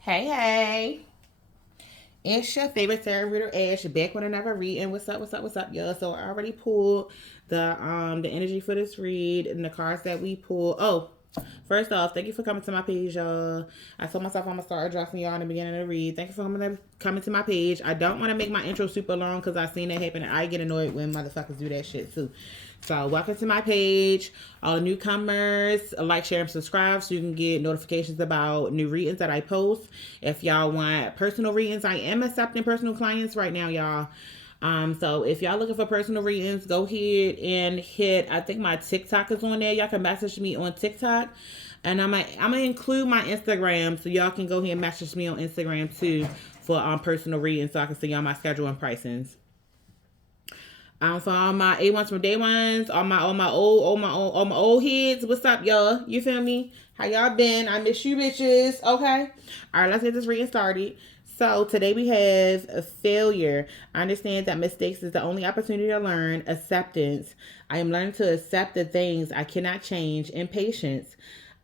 Hey, hey. It's your favorite tarot reader, Ash, back with another reading. What's up, y'all? So I already pulled the energy for this read and the cards that we pulled. Oh, first off, thank you for coming to my page, y'all. I told myself I'm gonna start addressing y'all in the beginning of the read. Thank you for coming to my page. I don't want to make my intro super long because I've seen that happen and I get annoyed when motherfuckers do that shit too. So welcome to my page. All the newcomers, like, share, and subscribe so you can get notifications about new readings that I post. If y'all want personal readings, I am accepting personal clients right now, y'all. So if y'all looking for personal readings, go ahead and hit. I think my TikTok is on there. Y'all can message me on TikTok, and I'm gonna include my Instagram so y'all can go ahead and message me on Instagram too for personal readings so I can see y'all my schedule and pricings. For all my A1s from day ones, all my old heads. What's up, y'all? You feel me? How y'all been? I miss you, bitches. Okay. All right, let's get this reading started. So today we have a failure. I understand that mistakes is the only opportunity to learn. Acceptance. I am learning to accept the things I cannot change. Impatience.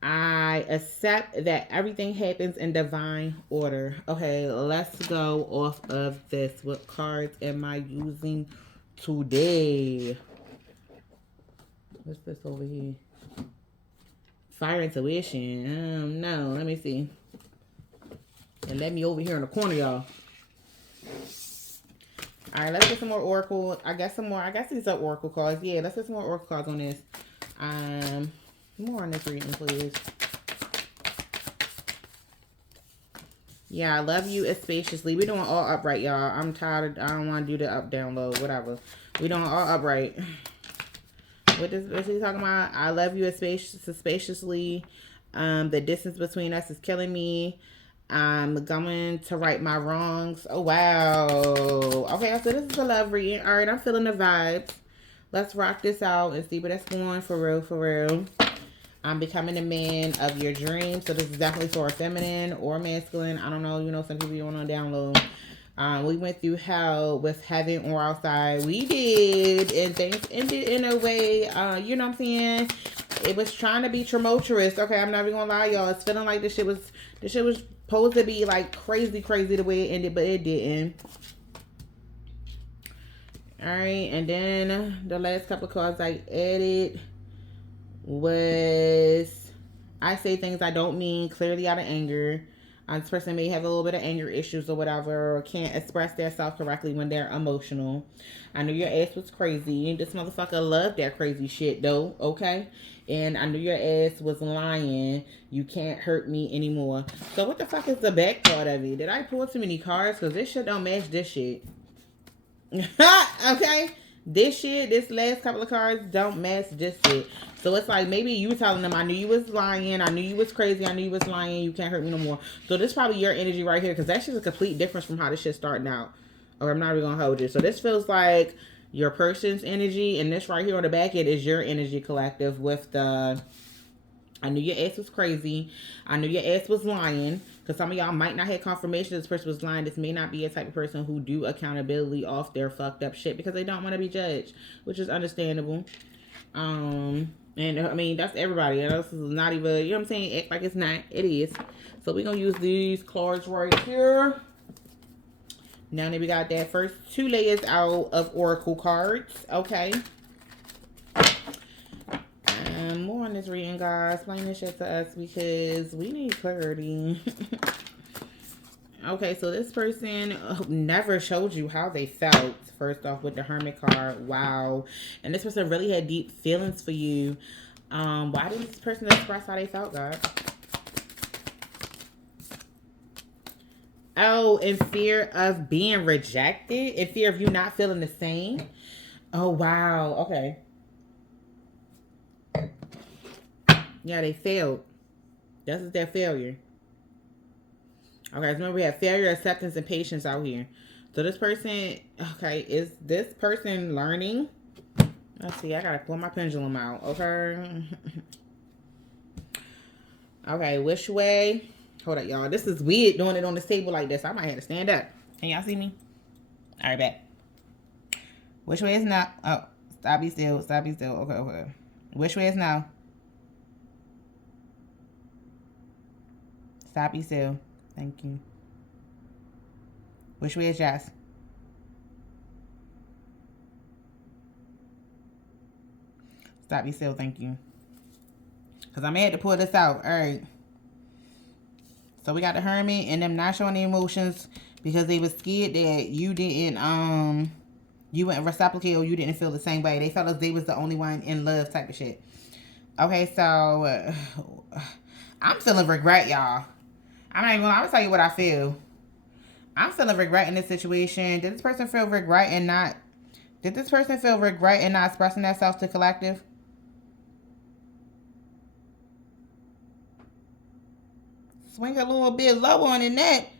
I accept that everything happens in divine order. Okay, let's go off of this. What cards am I using today? What's this over here? Fire intuition. No, let me see. And let me over here in the corner, y'all. All right, let's get some more oracle. I guess these are oracle cards. Yeah, let's get some more oracle cards on this. More on this reading, please. Yeah, I love you spaciously. We doing all upright, y'all. I'm tired. I don't want to do the up, down, low, whatever. We doing all upright. What's he talking about? I love you spaciously. The distance between us is killing me. I'm going to right my wrongs. Oh, wow. Okay, so this is a love reading. All right, I'm feeling the vibes. Let's rock this out and see where that's going for real, for real. I'm becoming the man of your dreams. So this is definitely for a feminine or masculine. I don't know. You know, some people you want to download. We went through hell with heaven on our side. We did, and things ended in a way. You know what I'm saying? It was trying to be tumultuous. Okay, I'm not even gonna lie, y'all. It's feeling like this shit was supposed to be like crazy the way it ended, but it didn't. All right, and then the last couple of cards I added was I say things I don't mean clearly out of anger. This person may have a little bit of anger issues or whatever, or can't express themselves correctly when they're emotional. I knew your ass was crazy. This motherfucker loved that crazy shit though, okay? And I knew your ass was lying. You can't hurt me anymore. So what the fuck is the back part of it? Did I pull too many cards? Because this shit don't match this shit. Okay? This last couple of cards don't match this shit. So it's like maybe you telling them, I knew you was lying, I knew you was crazy, I knew you was lying, you can't hurt me no more. So this is probably your energy right here, because that's just a complete difference from how this shit starting out. Or I'm not even gonna hold you. So this feels like your person's energy, and this right here on the back end is your energy collective with the I knew your ass was crazy. I knew your ass was lying. Because some of y'all might not have confirmation this person was lying. This may not be a type of person who do accountability off their fucked up shit because they don't want to be judged, which is understandable. And I mean, that's everybody. This is not even, you know what I'm saying? Act like it's not. It is. So we're going to use these cards right here. Now that we got that first two layers out of oracle cards. Okay. More on this reading, guys. Explain this shit to us because we need clarity. Okay, so this person never showed you how they felt. First off, with the Hermit card, wow. And this person really had deep feelings for you. Why did this person express how they felt, God? Oh, in fear of being rejected? In fear of you not feeling the same? Oh, wow. Okay. Yeah, they failed. This is their failure. Okay, remember we have failure, acceptance, and patience out here. So this person, okay, is this person learning? Let's see, I gotta pull my pendulum out, okay? Okay, which way? Hold up, y'all. This is weird doing it on this table like this. I might have to stand up. Can y'all see me? All right, back. Which way is now? Oh, stop, be still. Stop, be still. Okay, okay. Which way is now? Stop, be still. Thank you. Which way is yes? Stop, be still. Thank you. Because I may have to pull this out. All right. So we got the Hermit and them not showing the emotions because they was scared that you didn't, you wouldn't reciprocate or you didn't feel the same way. They felt as they was the only one in love type of shit. Okay, so I'm feeling regret, y'all. I'm not even gonna, I'm gonna tell you what I feel. I'm feeling regret in this situation. Did this person feel regret and not expressing themselves to collective? Swing a little bit lower on the net.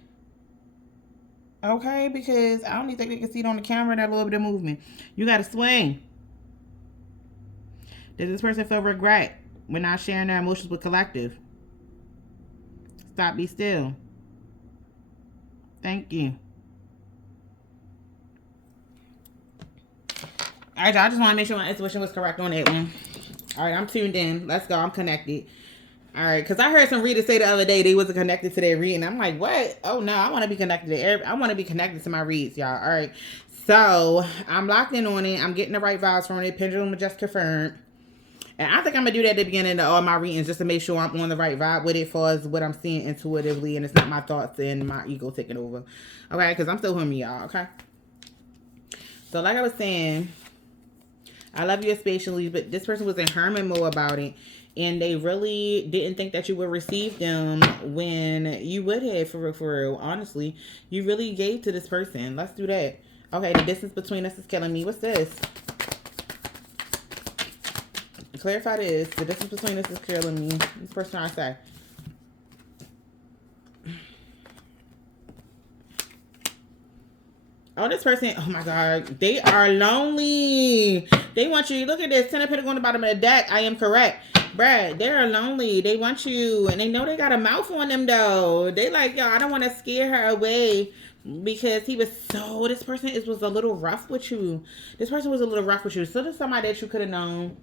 Okay, because I don't even think they can see it on the camera, that little bit of movement. You gotta swing. Does this person feel regret when not sharing their emotions with collective? Stop, be still. Thank you. All right, y'all. I just want to make sure my intuition was correct on that one. All right, I'm tuned in. Let's go. I'm connected. All right, because I heard some readers say the other day they wasn't connected to their reading. I'm like, what? Oh, no, I want to be connected to every. I want to be connected to my reads, y'all. All right, so I'm locked in on it. I'm getting the right vibes from it. Pendulum just confirmed. And I think I'm going to do that at the beginning of all my readings just to make sure I'm on the right vibe with it for as what I'm seeing intuitively and it's not my thoughts and my ego taking over. Okay, because I'm still humming, y'all, okay? So like I was saying, I love you especially, but this person was in hermit mode about it. And they really didn't think that you would receive them when you would have, for real. Honestly, you really gave to this person. Let's do that. Okay, the distance between us is killing me. What's this? Clarify this. The distance between us is killing me. This person trying to say. Oh, this person, oh my God, they are lonely. They want you. Look at this. 10 of Pentacles on the bottom of the deck. I am correct. Brad, they're lonely. They want you. And they know they got a mouth on them, though. They like, yo, I don't want to scare her away because he was so, this person was a little rough with you. This person was a little rough with you. So there's somebody that you could have known,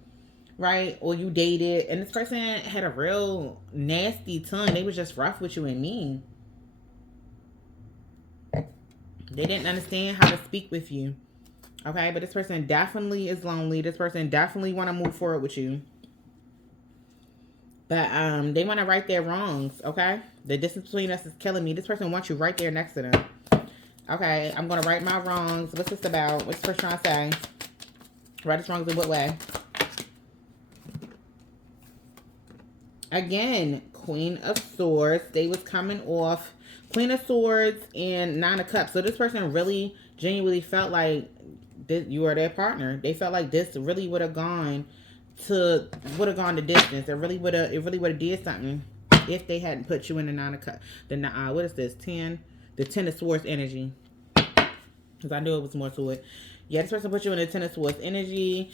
right? Or you dated. And this person had a real nasty tongue. They was just rough with you and mean. They didn't understand how to speak with you. Okay, but this person definitely is lonely. This person definitely want to move forward with you. But they want to right their wrongs, okay? The distance between us is killing me. This person wants you right there next to them. Okay, I'm going to right my wrongs. What's this about? What's this person trying to say? Right his wrongs in what way? Again, Queen of Swords. They was coming off Queen of Swords and Nine of Cups. So this person really genuinely felt like this, you are their partner. They felt like this really would have gone the distance. It really would have did something if they hadn't put you in the Nine of Cups. What is this? The 10 of Swords energy. Because I knew it was more to it. Yeah, this person put you in the 10 of Swords energy,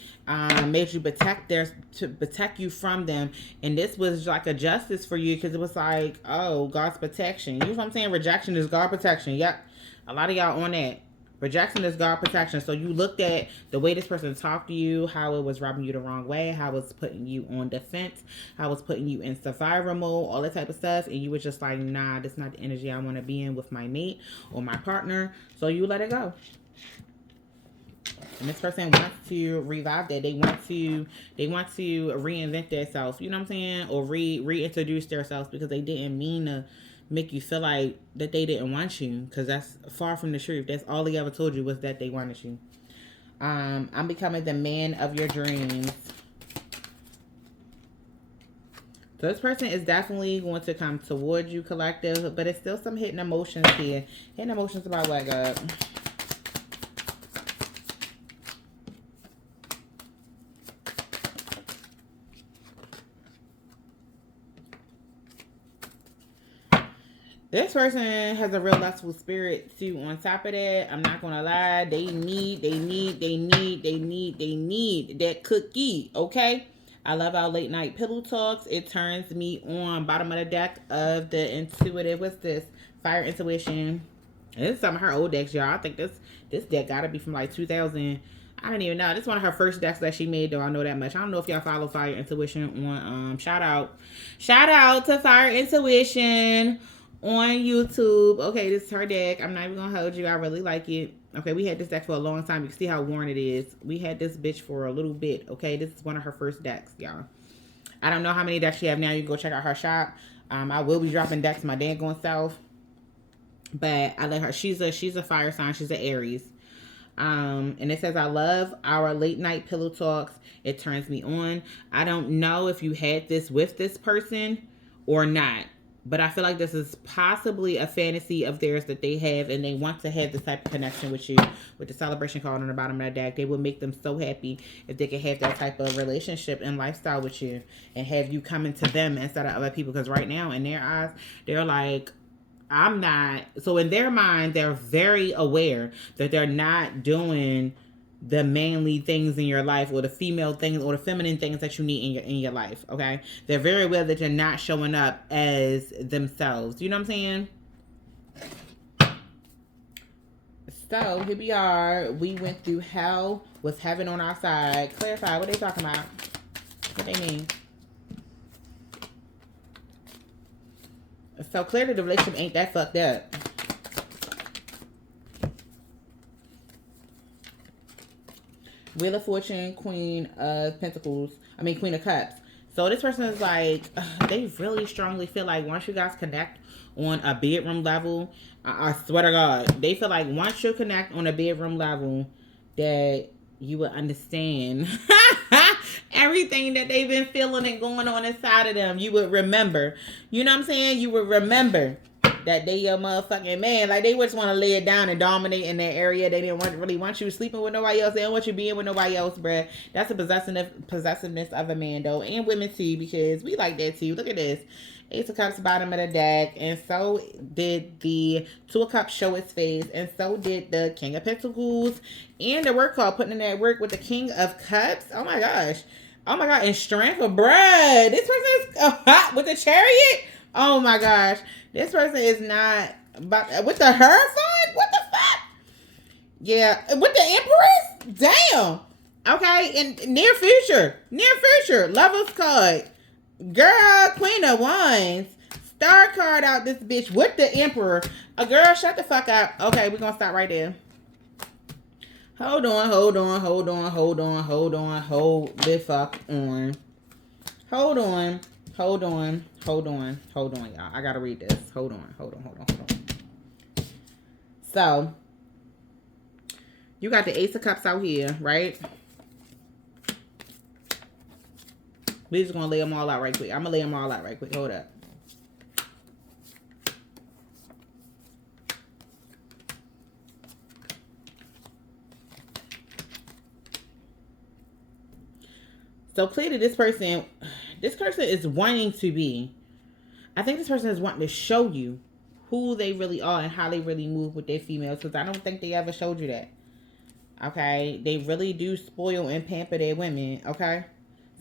made you to protect you from them. And this was like a justice for you because it was like, oh, God's protection. You know what I'm saying? Rejection is God protection. Yep. A lot of y'all on that. Rejection is God protection. So you looked at the way this person talked to you, how it was rubbing you the wrong way, how it was putting you on defense, how it was putting you in survivor mode, all that type of stuff. And you were just like, nah, that's not the energy I want to be in with my mate or my partner. So you let it go. And this person wants to revive that. They want to reinvent themselves. You know what I'm saying? Or reintroduce themselves because they didn't mean to make you feel like that they didn't want you. Because that's far from the truth. That's all they ever told you was that they wanted you. I'm becoming the man of your dreams. So this person is definitely going to come towards you, collective. But it's still some hidden emotions here. Hidden emotions about what, God? This person has a real lustful spirit too. On top of that, I'm not gonna lie, they need that cookie, okay? I love our late night pillow talks. It turns me on. Bottom of the deck of the intuitive. What's this? Fire intuition. And this is some of her old decks, y'all. I think this deck gotta be from like 2000. I don't even know. This is one of her first decks that she made, though. I know that much. I don't know if y'all follow Fire Intuition on shout out to Fire Intuition on YouTube. Okay, this is her deck. I'm not even gonna hold you. I really like it. Okay, we had this deck for a long time. You can see how worn it is. We had this bitch for a little bit. Okay, this is one of her first decks, y'all. I don't know how many decks she have now. You can go check out her shop. I will be dropping decks my dad going south. But I let her. She's a fire sign. She's an Aries. And it says, I love our late night pillow talks. It turns me on. I don't know if you had this with this person or not, but I feel like this is possibly a fantasy of theirs that they have, and they want to have this type of connection with you. With the celebration card on the bottom of that deck, they would make them so happy if they could have that type of relationship and lifestyle with you, and have you coming to them instead of other people. Because right now, in their eyes, they're like, I'm not. So in their mind, they're very aware that they're not doing the manly things in your life, or the female things, or the feminine things that you need in your life. Okay, they're very aware that you're not showing up as themselves. You know what I'm saying? So here we are. We went through hell with heaven on our side. Clarify what they talking about. What they mean? So clearly the relationship ain't that fucked up. Wheel of Fortune, Queen of Pentacles. I mean, Queen of Cups. So this person is like, they really strongly feel like once you guys connect on a bedroom level, I swear to God, they feel like once you connect on a bedroom level, that you will understand everything that they've been feeling and going on inside of them. You would remember. You know what I'm saying? You would remember that they your motherfucking man. Like, they just want to lay it down and dominate in that area. They didn't really want you sleeping with nobody else. They don't want you being with nobody else, bruh. That's a possessiveness of a man, though. And women, too, because we like that, too. Look at this. Ace of Cups, bottom of the deck. And so did the Two of Cups show its face. And so did the King of Pentacles. And the work card, putting in that work with the King of Cups. Oh, my gosh. Oh, my God. And strength of bread. This person is hot with the Chariot. Oh, my gosh. This person is not about with the Hierophant. What the fuck? Yeah, with the Empress. Damn. Okay, in near future, Lovers card, girl, Queen of Wands, Star card out this bitch with the Emperor. A girl, shut the fuck up. Okay, we're gonna stop right there. Hold on, hold the fuck on. Hold on, y'all. I gotta read this. Hold on. So, you got the Ace of Cups out here, right? We're just gonna lay them all out right quick. I'm gonna lay them all out right quick. Hold up. So clearly this person is wanting to be. I think this person is wanting to show you who they really are and how they really move with their females, because I don't think they ever showed you that. Okay? They really do spoil and pamper their women, okay?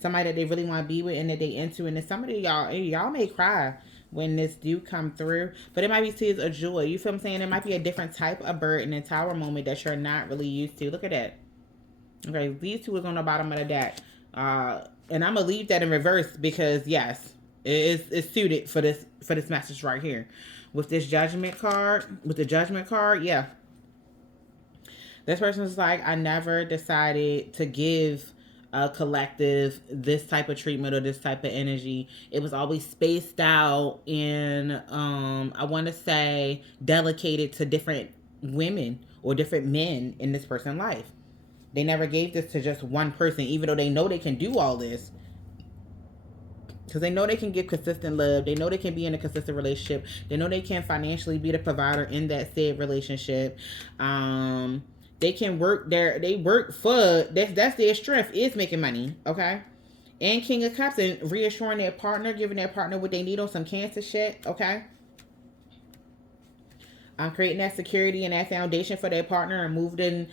Somebody that they really want to be with and that they into. And then somebody y'all may cry when this do come through, but it might be tears of joy. You feel what I'm saying? It might be a different type of bird in the tower moment that you're not really used to. Look at that. Okay, these two is on the bottom of the deck. And I'm gonna leave that in reverse because yes, it's suited for this message right here. With this judgment card, yeah. This person's like, I never decided to give a collective this type of treatment or this type of energy. It was always spaced out and I want to say delegated to different women or different men in this person's life. They never gave this to just one person, even though they know they can do all this. Because they know they can give consistent love. They know they can be in a consistent relationship. They know they can financially be the provider in that said relationship. They can work they work for, that's their strength, is making money, okay? And King of Cups, and reassuring their partner, giving their partner what they need on some Cancer shit, okay? Creating that security and that foundation for their partner and moving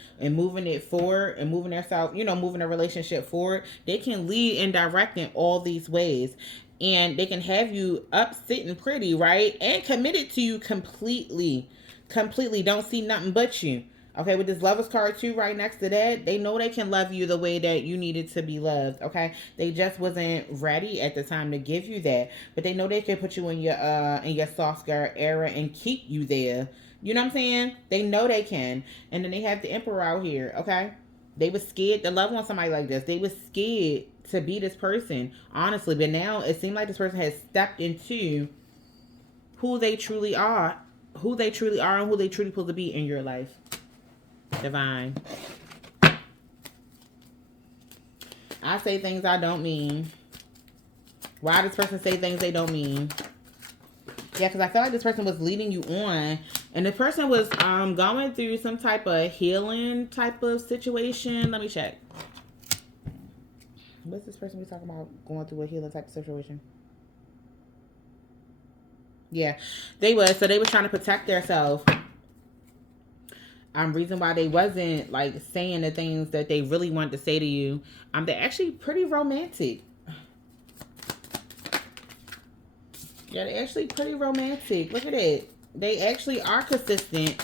it forward and moving moving a relationship forward. They can lead and direct in all these ways. And they can have you up sitting pretty, right? And committed to you completely. Don't see nothing but you. Okay, with this lovers card too right next to that, they know they can love you the way that you needed to be loved. Okay, they just wasn't ready at the time to give you that, but they know they can put you in your soft girl era and keep you there. You know what I'm saying? They know they can, and then they have the emperor out here. Okay, they was scared to love on somebody like this. They was scared to be this person, honestly. But now it seemed like this person has stepped into who they truly are, who they truly are, and who they truly supposed to be in your life. Divine. I say things I don't mean. Why does this person say things they don't mean? Yeah, because I feel like this person was leading you on, and the person was going through some type of healing type of situation. Let me check. What's this person we talking about going through a healing type of situation? Yeah, they was. So they was trying to protect themselves. Reason why they wasn't like saying the things that they really wanted to say to you. They're actually pretty romantic. Yeah, they're actually pretty romantic. Look at it. They actually are consistent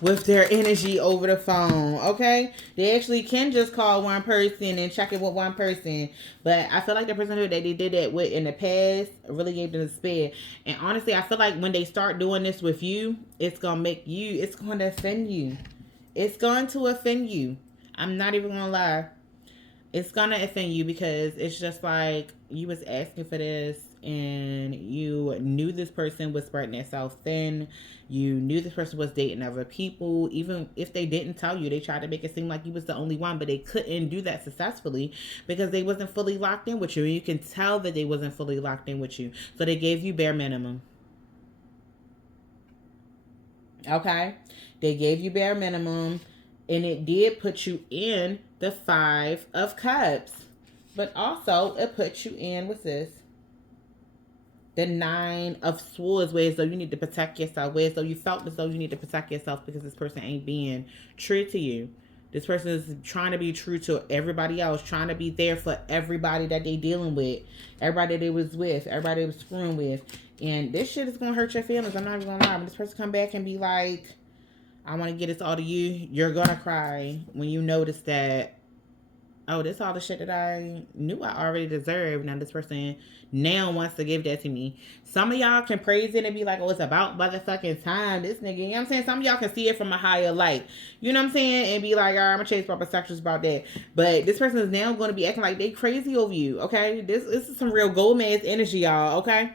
with their energy over the phone. Okay, they actually can just call one person and check it with one person. But I feel like the person that they did that with in the past really gave them a spare. And honestly, I feel like when they start doing this with you, it's gonna it's gonna offend you. It's going to offend you. I'm not even gonna lie. It's gonna offend you because it's just like you was asking for this and you knew this person was spreading themselves thin. You knew this person was dating other people. Even if they didn't tell you, they tried to make it seem like you was the only one, but they couldn't do that successfully because they wasn't fully locked in with you. And you can tell that they wasn't fully locked in with you. So they gave you bare minimum. Okay? They gave you bare minimum, and it did put you in the 5 of Cups. But also, it put you in, what's this? The 9 of Swords, where as though you need to protect yourself, where as though you felt as though you need to protect yourself because this person ain't being true to you. This person is trying to be true to everybody else, trying to be there for everybody that they dealing with, everybody they was with, everybody they was screwing with. And this shit is going to hurt your feelings. I'm not even going to lie. When this person come back and be like, I want to get this all to you, you're going to cry when you notice that, oh, this all the shit that I knew I already deserved. Now this person now wants to give that to me. Some of y'all can praise it and be like, oh, it's about motherfucking time. This nigga, you know what I'm saying? Some of y'all can see it from a higher light. You know what I'm saying? And be like, all right, I'm going to chase proper sections about that. But this person is now going to be acting like they crazy over you, okay? This is some real gold man's energy, y'all, okay?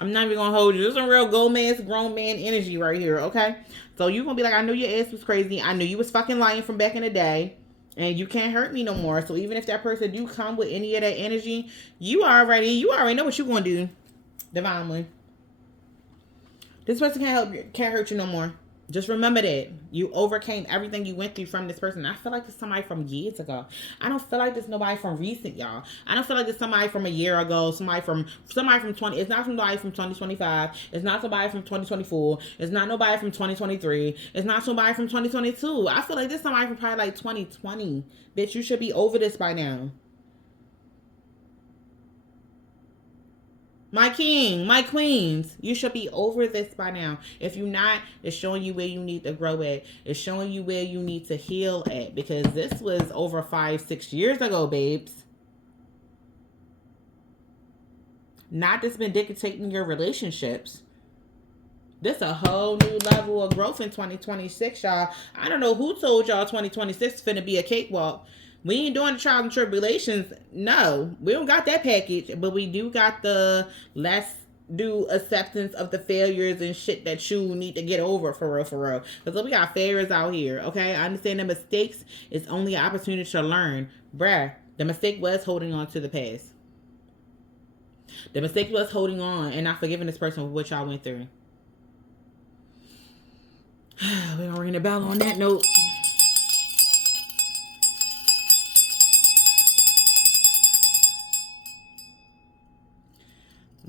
I'm not even going to hold you. This is some real gold man's grown man energy right here, okay? So you're going to be like, I knew your ass was crazy. I knew you was fucking lying from back in the day. And you can't hurt me no more. So even if that person do come with any of that energy, you already know what you're going to do. Divinely. This person can't hurt you no more. Just remember that. You overcame everything you went through from this person. I feel like it's somebody from years ago. I don't feel like there's nobody from recent, y'all. I don't feel like it's somebody from a year ago. Somebody from 20. It's not somebody from 2025. It's not somebody from 2024. It's not nobody from 2023. It's not somebody from 2022. I feel like this somebody from probably like 2020. Bitch, you should be over this by now. My king, my queens, you should be over this by now. If you're not, it's showing you where you need to grow at. It's showing you where you need to heal at. Because this was over 5-6 years ago, babes. Not that's been dictating your relationships. This a whole new level of growth in 2026, y'all. I don't know who told y'all 2026 is finna be a cakewalk. We ain't doing the trials and tribulations. No, we don't got that package, but we do got the let's do acceptance of the failures and shit that you need to get over for real. Because we got failures out here, okay? I understand the mistakes is only an opportunity to learn. Bruh, the mistake was holding on to the past. The mistake was holding on and not forgiving this person for what y'all went through. We're gonna ring the bell on that note.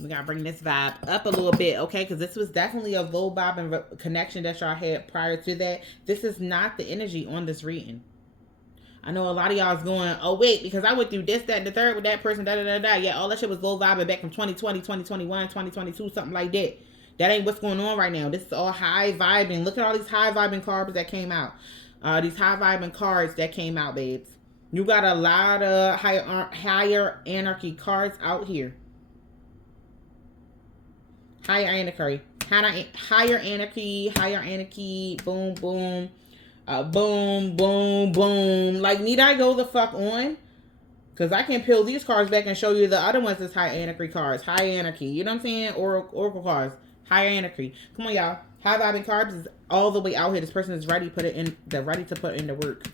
We gotta bring this vibe up a little bit, okay? Because this was definitely a low vibe and connection that y'all had prior to that. This is not the energy on this reading. I know a lot of y'all is going, oh wait, because I went through this, that, and the third with that person, da. Yeah, all that shit was low vibing back from 2020, 2021, 2022, something like that. That ain't what's going on right now. This is all high vibing. Look at all these high vibing cards that came out. These high vibing cards that came out, babes. You got a lot of higher anarchy cards out here. Higher anarchy. Higher anarchy. Boom, boom. Boom, boom, boom. Like, need I go the fuck on? Because I can peel these cards back and show you the other ones as high anarchy cards. High anarchy. You know what I'm saying? Oracle cards. High anarchy. Come on, y'all. High vibing cards is all the way out here. This person is ready to put it in. They're ready to put in the work.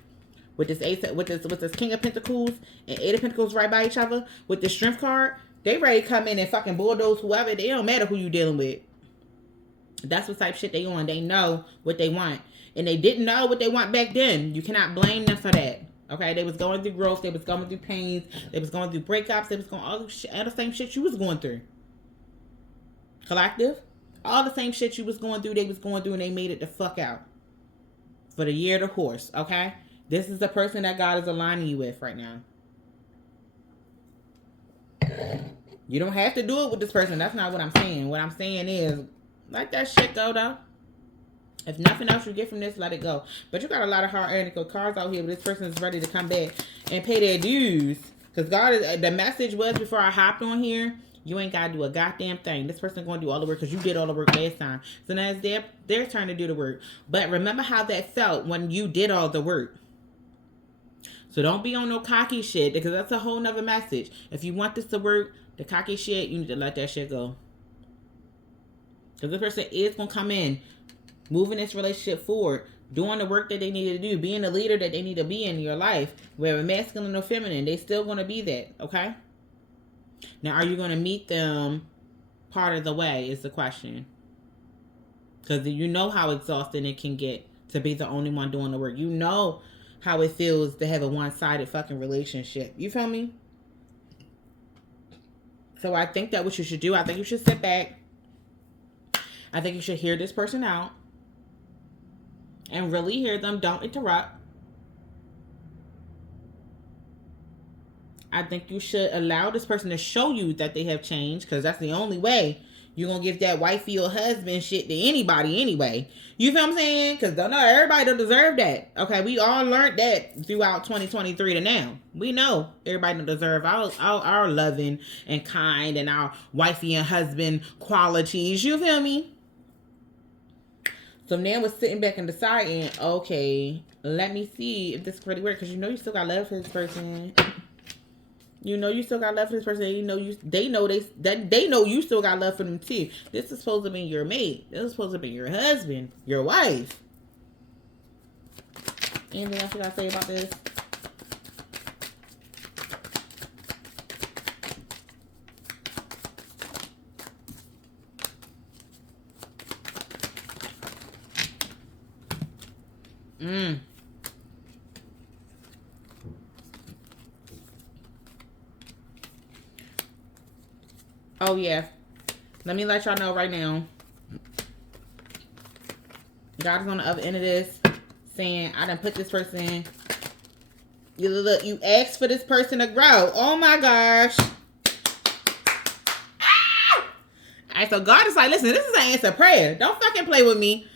With this ace, with this King of Pentacles and Eight of Pentacles right by each other. With the Strength card, they ready to come in and fucking bulldoze whoever. They don't matter who you dealing with. That's what type of shit they on. They know what they want. And they didn't know what they want back then. You cannot blame them for that. Okay? They was going through growth. They was going through pains. They was going through breakups. They was going all the same shit you was going through. Collective. All the same shit you was going through, they was going through, and they made it the fuck out. For the year of the horse. Okay? This is the person that God is aligning you with right now. You don't have to do it with this person. That's not what I'm saying. What I'm saying is, let that shit go, though. If nothing else you get from this, let it go. But you got a lot of hard energy cards out here, but this person is ready to come back and pay their dues. Because God is, the message was before I hopped on here, you ain't got to do a goddamn thing. This person going to do all the work because you did all the work last time. So now it's their turn to do the work. But remember how that felt when you did all the work. So don't be on no cocky shit, because that's a whole nother message. If you want this to work, the cocky shit, you need to let that shit go. Because this person is going to come in, moving this relationship forward, doing the work that they need to do, being the leader that they need to be in your life, whether masculine or feminine, they still going to be that, okay? Now, are you going to meet them part of the way is the question. Because you know how exhausting it can get to be the only one doing the work. You know how it feels to have a one-sided fucking relationship. You feel me? So I think that what you should do, I think you should sit back. I think you should hear this person out. And really hear them. Don't interrupt. I think you should allow this person to show you that they have changed. Because that's the only way you're going to give that wifey or husband shit to anybody anyway. You feel what I'm saying? Because don't know, everybody don't deserve that. Okay, we all learned that throughout 2023 to now. We know everybody don't deserve our loving and kind and our wifey and husband qualities. You feel me? So now we're sitting back and deciding, okay, let me see if this really works. Because you know you still got love for this person. You know you still got love for this person. They know you still got love for them too. This is supposed to be your mate. This is supposed to be your husband, your wife. Anything else you gotta say about this? Oh, yeah. Let me let y'all know right now. God is on the other end of this saying, I done put this person in. You asked for this person to grow. Oh, my gosh. Ah! All right, so God is like, listen, this is an answer prayer. Don't fucking play with me.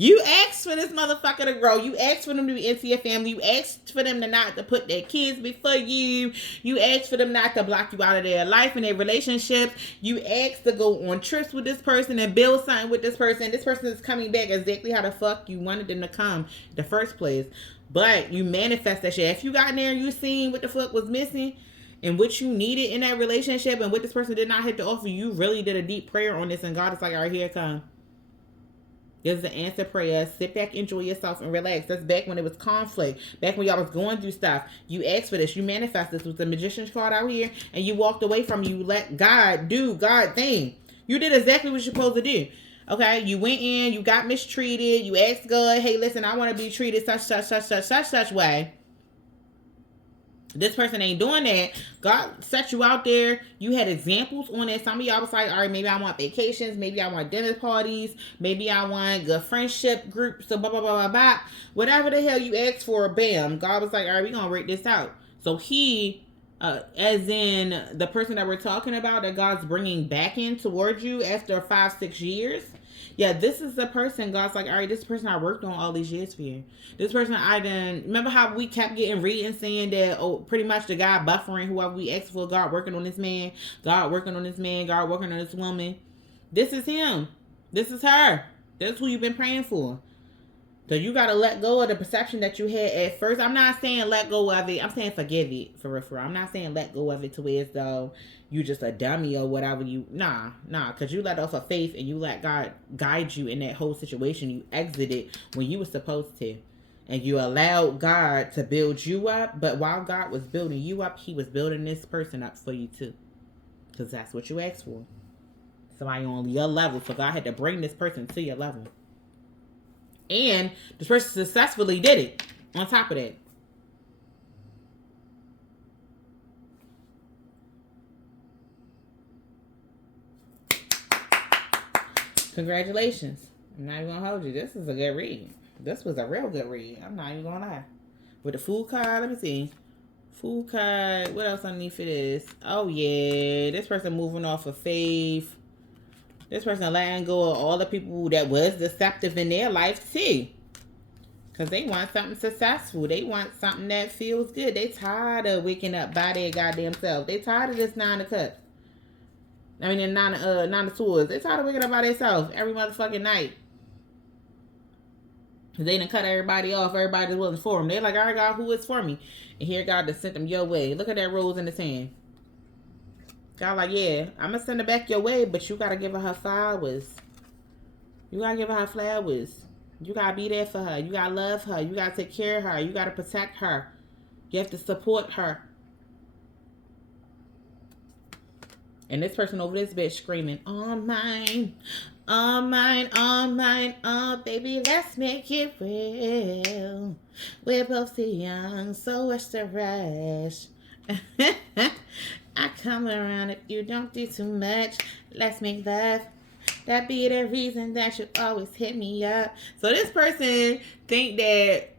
You asked for this motherfucker to grow. You asked for them to be into your family. You asked for them to not to put their kids before you. You asked for them not to block you out of their life and their relationships. You asked to go on trips with this person and build something with this person. This person is coming back exactly how the fuck you wanted them to come in the first place. But you manifest that shit. If you got in there and you seen what the fuck was missing and what you needed in that relationship and what this person did not have to offer, you really did a deep prayer on this, and God is like, all right, here it comes. This is an answer prayer. Sit back, enjoy yourself, and relax. That's back when it was conflict. Back when y'all was going through stuff. You asked for this. You manifest this with the Magician's card out here, and you walked away from it. You let God do God thing. You did exactly what you're supposed to do. Okay? You went in. You got mistreated. You asked God, hey, listen, I want to be treated such way. This person ain't doing that. God set you out there. You had examples on it. Some of y'all was like, all right, maybe I want vacations. Maybe I want dinner parties. Maybe I want good friendship groups. So blah, blah, blah, blah, blah. Whatever the hell you asked for, bam. God was like, all right, we're going to rate this out. So he, as in the person that we're talking about that God's bringing back in towards you after 5-6 years, Yeah, this is the person God's like, all right, this person I worked on all these years for you. This person I done, remember how we kept getting reading saying that, oh, pretty much the guy buffering whoever we asked for, God working on this man, God working on this man, God working on this woman. This is him. This is her. That's who you've been praying for. So you got to let go of the perception that you had at first. I'm not saying let go of it. I'm saying forgive it, for real, for real. I'm not saying let go of it to where as though you just a dummy or whatever. Nah. Because you let off of faith and you let God guide you in that whole situation. You exited when you were supposed to. And you allowed God to build you up. But while God was building you up, he was building this person up for you too. Because that's what you asked for. Somebody on your level. So God had to bring this person to your level. And this person successfully did it. On top of that. Congratulations. I'm not even going to hold you. This is a good read. This was a real good read. I'm not even going to lie. With the Fool card, let me see. Fool card. What else underneath for this? Oh, yeah. This person moving off of faith. This person letting go of all the people that was deceptive in their life, too. Because they want something successful. They want something that feels good. They tired of waking up by their goddamn self. They tired of this 9 of cups. I mean, the 9 of swords. They tired of waking up by themselves every motherfucking night. They done cut everybody off. Everybody that wasn't for them. They're like, all right, God, who is for me? And here God just sent them your way. Look at that rose in his hand. God like, yeah, I'm going to send her back your way, but you got to give her flowers. You got to give her flowers. You got to be there for her. You got to love her. You got to take care of her. You got to protect her. You have to support her. And this person over this bitch screaming, all mine, all mine, all mine, oh baby, let's make it real. We're both too young, so what's the rush? I come around if you don't do too much. Let's make love. That be the reason that you always hit me up. So this person think that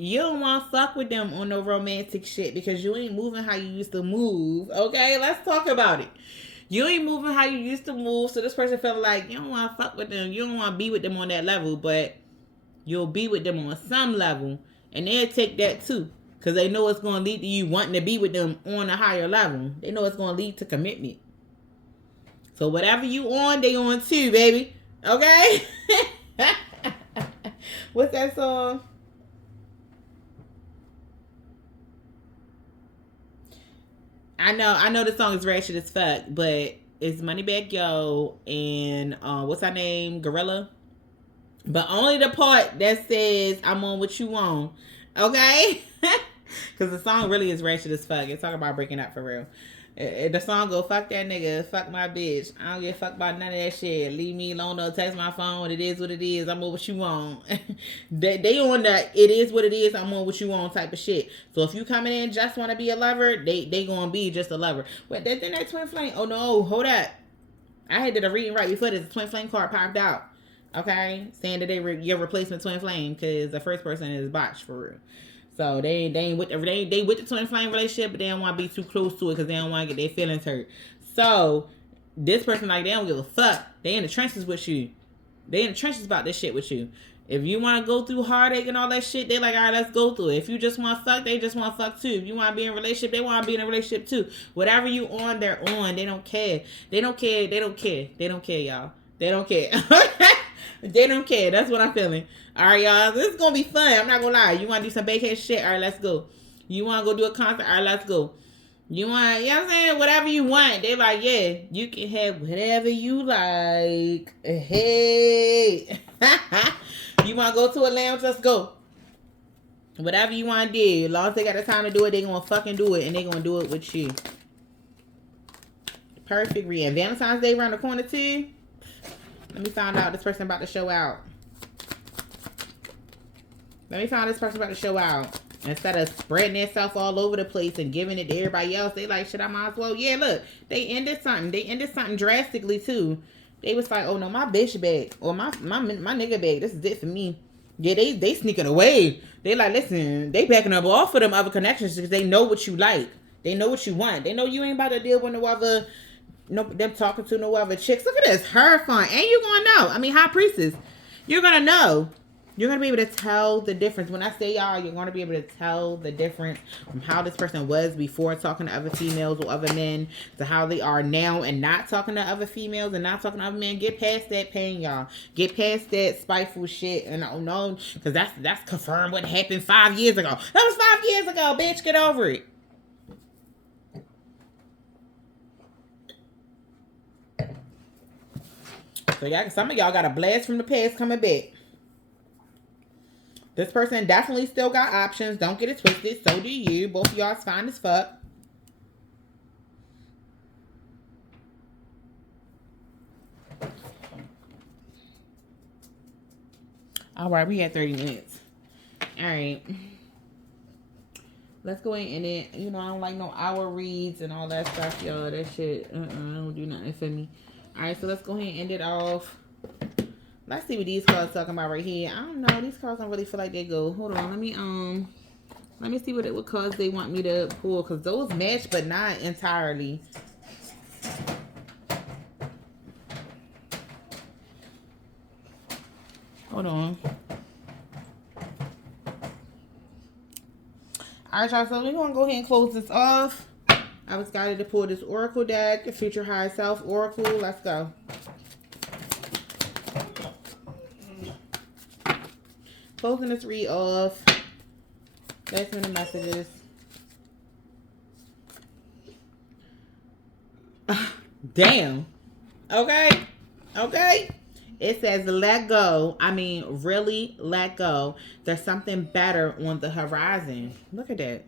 you don't want to fuck with them on no romantic shit because you ain't moving how you used to move. Okay, let's talk about it. You ain't moving how you used to move. So this person felt like you don't want to fuck with them. You don't want to be with them on that level, but you'll be with them on some level. And they'll take that too. Because they know it's going to lead to you wanting to be with them on a higher level. They know it's going to lead to commitment. So whatever you on, they on too, baby. Okay? What's that song? I know the song is ratchet as fuck, but it's Moneybag Yo and what's her name? Gorilla. But only the part that says I'm on what you want. Okay? Because the song really is ratchet as fuck. It's talking about breaking up for real. The song go, fuck that nigga, fuck my bitch. I don't give a fuck about none of that shit. Leave me alone, don't text my phone. It is what it is. I'm on what you want. they on that it is what it is, I'm on what you want type of shit. So if you coming in just want to be a lover, they gonna be just a lover. But then that twin flame, oh no, hold up. I had did a reading right before this. The twin flame card popped out. Okay? Saying that they were your replacement twin flame because the first person is botched for real. So they ain't with they with the twin flame relationship, but they don't want to be too close to it because they don't want to get their feelings hurt. So this person like they don't give a fuck. They in the trenches with you. They in the trenches about this shit with you. If you want to go through heartache and all that shit, they like, all right, let's go through it. If you just want to fuck, they just want to fuck too. If you want to be in a relationship, they want to be in a relationship too. Whatever you on, they're on. They don't care. They don't care. They don't care. They don't care, y'all. They don't care. They don't care. That's what I'm feeling. All right, y'all. This is going to be fun. I'm not going to lie. You want to do some vacation shit? All right, let's go. You want to go do a concert? All right, let's go. You want, you know what I'm saying? Whatever you want. They like, yeah, you can have whatever you like. Hey. You want to go to a lounge? Let's go. Whatever you want to do. As long as they got the time to do it, they going to fucking do it. And they going to do it with you. Perfect read. Valentine's Day around the corner too. Let me find out this person about to show out. Let me find this person about to show out. Instead of spreading themselves all over the place and giving it to everybody else, they like, shit, I might as well. Yeah, look, they ended something. They ended something drastically too. They was like, oh no, my bitch bag or my nigga bag. This is it for me. Yeah, they sneaking away. They like, listen, they backing up off of them other connections because they know what you like. They know what you want. They know you ain't about to deal with no other no them talking to no other chicks. Look at this, her fun, and you gonna know. I mean, high priestess, you're gonna know. You're gonna be able to tell the difference. When I say y'all, you're gonna be able to tell the difference from how this person was before talking to other females or other men to how they are now and not talking to other females and not talking to other men. Get past that pain, y'all. Get past that spiteful shit. And I don't know, because that's confirmed what happened 5 years ago. That was 5 years ago, bitch. Get over it. So y'all, some of y'all got a blast from the past coming back. This person definitely still got options. Don't get it twisted. So do you. Both of y'all is fine as fuck. All right, we had 30 minutes. All right. Let's go ahead and it. You know, I don't like no hour reads and all that stuff, y'all. That shit, I don't do nothing for me. All right, so let's go ahead and end it off. Let's see what these cards talking about right here. I don't know. These cards don't really feel like they go. Hold on. Let me see what cards they want me to pull, because those match, but not entirely. Hold on. All right, y'all. So we're gonna go ahead and close this off. I was guided to pull this Oracle deck, Future High Self Oracle. Let's go. Closing this read off. Last minute messages. Damn. Okay. Okay. It says let go. I mean, really let go. There's something better on the horizon. Look at that.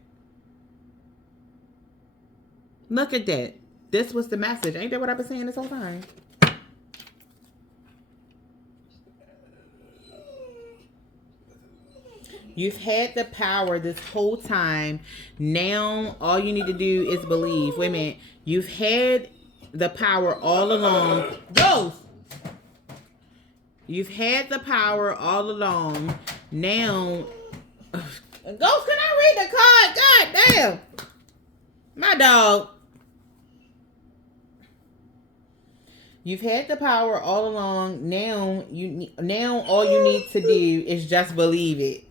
Look at that. This was the message. Ain't that what I've been saying this whole time? You've had the power this whole time. Now, all you need to do is believe. Wait a minute. You've had the power all along. Ghost! You've had the power all along. Now, Ghost, can I read the card? God damn. My dog. You've had the power all along. Now all you need to do is just believe it.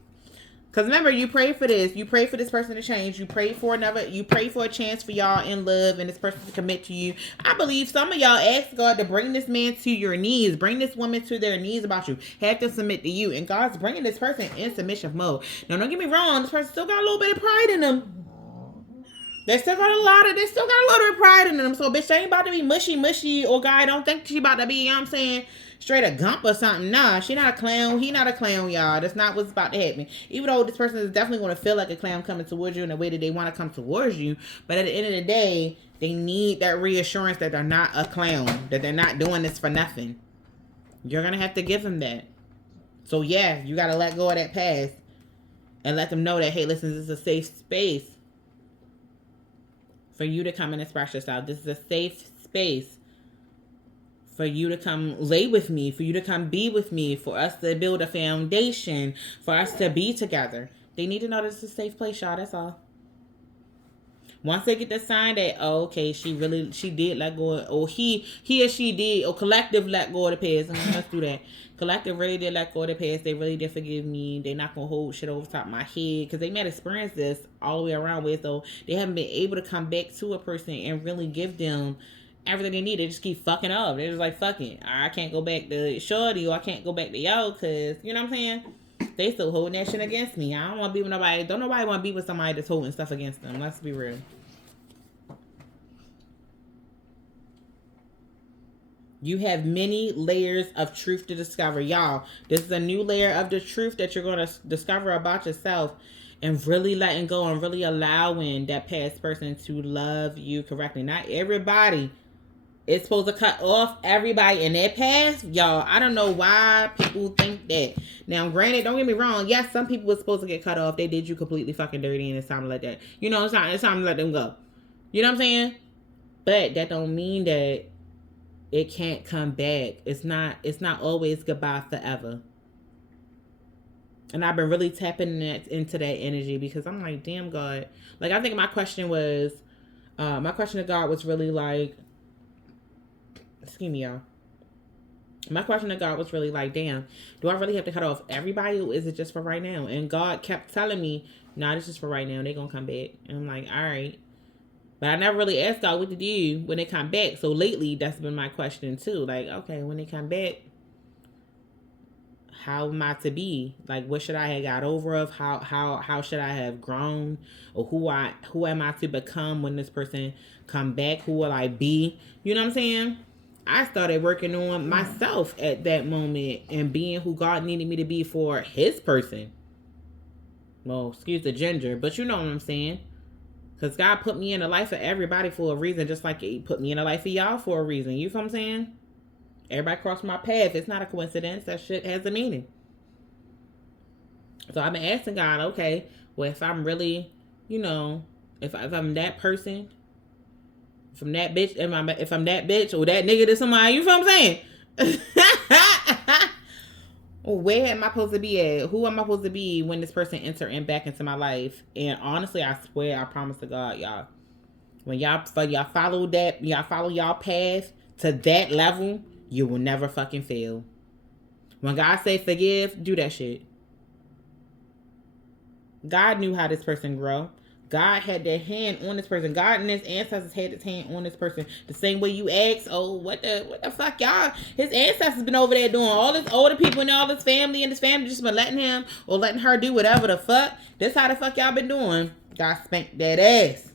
Because remember, you pray for this. You pray for this person to change. You pray for a chance for y'all in love and this person to commit to you. I believe some of y'all asked God to bring this man to your knees. Bring this woman to their knees about you. Have to submit to you. And God's bringing this person in submission mode. Now, don't get me wrong. This person still got a little bit of pride in them. They still got a little bit of pride in them. So, bitch, they ain't about to be mushy, or guy don't think she about to be, you know what I'm saying, straight a gump or something. Nah, she not a clown. He not a clown, y'all. That's not what's about to happen. Even though this person is definitely going to feel like a clown coming towards you in the way that they want to come towards you. But at the end of the day, they need that reassurance that they're not a clown. That they're not doing this for nothing. You're going to have to give them that. So, yeah, you got to let go of that past. And let them know that, hey, listen, this is a safe space for you to come and express yourself. This is a safe space for you to come lay with me, for you to come be with me, for us to build a foundation, for us to be together. They need to know this is a safe place, y'all. That's all. Once they get the sign that, oh, okay, she did let go of, or he or she did, or collective let go of the past. Let's do that. Collective really did let go of the past. They really did forgive me. They're not going to hold shit over top of my head, because they might experience this all the way around with, so they haven't been able to come back to a person and really give them everything they need. They just keep fucking up. They're just like, fuck it. I can't go back to shorty, or I can't go back to yo, because, you know what I'm saying? They still holding that shit against me. I don't want to be with nobody. Don't nobody want to be with somebody that's holding stuff against them. Let's be real. You have many layers of truth to discover. Y'all, this is a new layer of the truth that you're going to discover about yourself, and really letting go and really allowing that past person to love you correctly. Not everybody is supposed to cut off everybody in their past. Y'all, I don't know why people think that. Now, granted, don't get me wrong. Yes, some people were supposed to get cut off. They did you completely fucking dirty, and it's time to let that. You know, it's time to let them go. You know what I'm saying? But that don't mean that it can't come back. It's not always goodbye forever. And I've been really tapping into that energy, because I'm like, damn, God. Like, I think my question to God was really like, Excuse me, y'all. My question to God was really like, damn, do I really have to cut off everybody, or is it just for right now? And God kept telling me, nah, this is for right now. They're going to come back. And I'm like, all right. But I never really asked God what to do when they come back. So lately, that's been my question too. Like, okay, when they come back, how am I to be? Like, what should I have got over of? How should I have grown? Or who am I to become when this person come back? Who will I be? You know what I'm saying? I started working on myself at that moment and being who God needed me to be for his person. Well, excuse the ginger, but you know what I'm saying. Because God put me in the life of everybody for a reason, just like he put me in the life of y'all for a reason. You know what I'm saying? Everybody crossed my path. It's not a coincidence. That shit has a meaning. So I've been asking God, okay, well, if I'm really, if I'm that person, if I'm that bitch, if I'm that bitch or that nigga to somebody, you know what I'm saying? Where am I supposed to be at? Who am I supposed to be when this person enter back into my life? And honestly, I swear, I promise to God, y'all, when y'all follow y'all path to that level, you will never fucking fail. When God say forgive, do that shit. God knew how this person grow. God had their hand on this person. God and his ancestors had his hand on this person. The same way you ask, oh, what the fuck, y'all? His ancestors been over there doing all this older people and all this family, and this family just been letting him or letting her do whatever the fuck. This how the fuck y'all been doing. God spanked that ass.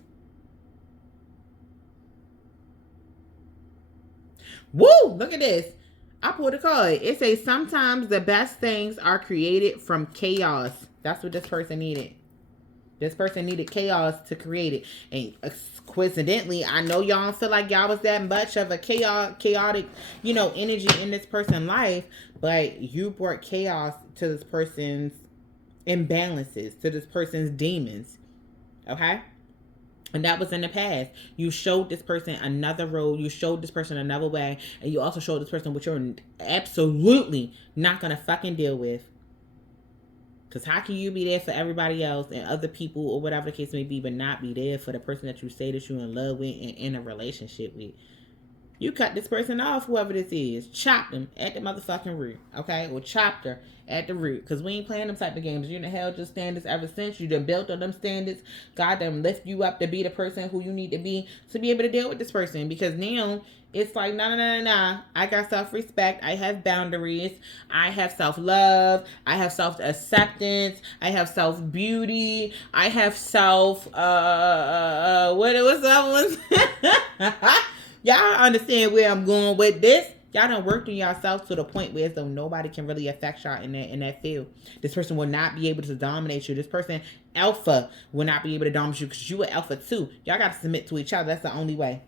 Woo! Look at this. I pulled a card. It says sometimes the best things are created from chaos. That's what this person needed. This person needed chaos to create it. And coincidentally, I know y'all don't feel like y'all was that much of a chaotic, energy in this person's life, but you brought chaos to this person's imbalances, to this person's demons. Okay? And that was in the past. You showed this person another road. You showed this person another way. And you also showed this person what you're absolutely not going to fucking deal with. Because how can you be there for everybody else and other people or whatever the case may be, but not be there for the person that you say that you're in love with and in a relationship with? You cut this person off, whoever this is. Chop them at the motherfucking root, okay? Or chopped her at the root. Because we ain't playing them type of games. You done held your standards ever since. You done built on them standards. God done lift you up to be the person who you need to be able to deal with this person. Because now it's like, nah. I got self-respect. I have boundaries. I have self-love. I have self-acceptance. I have self-beauty. I have what's that one? Y'all understand where I'm going with this? Y'all done worked on yourself to the point where as though nobody can really affect y'all in that field. This person will not be able to dominate you. This person, alpha, will not be able to dominate you because you are alpha too. Y'all got to submit to each other. That's the only way.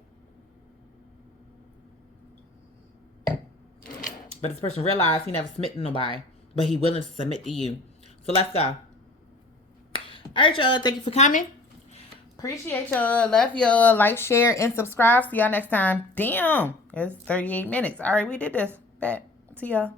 But this person realized he never submitted to nobody, but he willing to submit to you. So let's go. All right, y'all. Thank you for coming. Appreciate y'all. Love y'all. Like, share, and subscribe. See y'all next time. Damn. It's 38 minutes. All right, we did this. Bet. See y'all.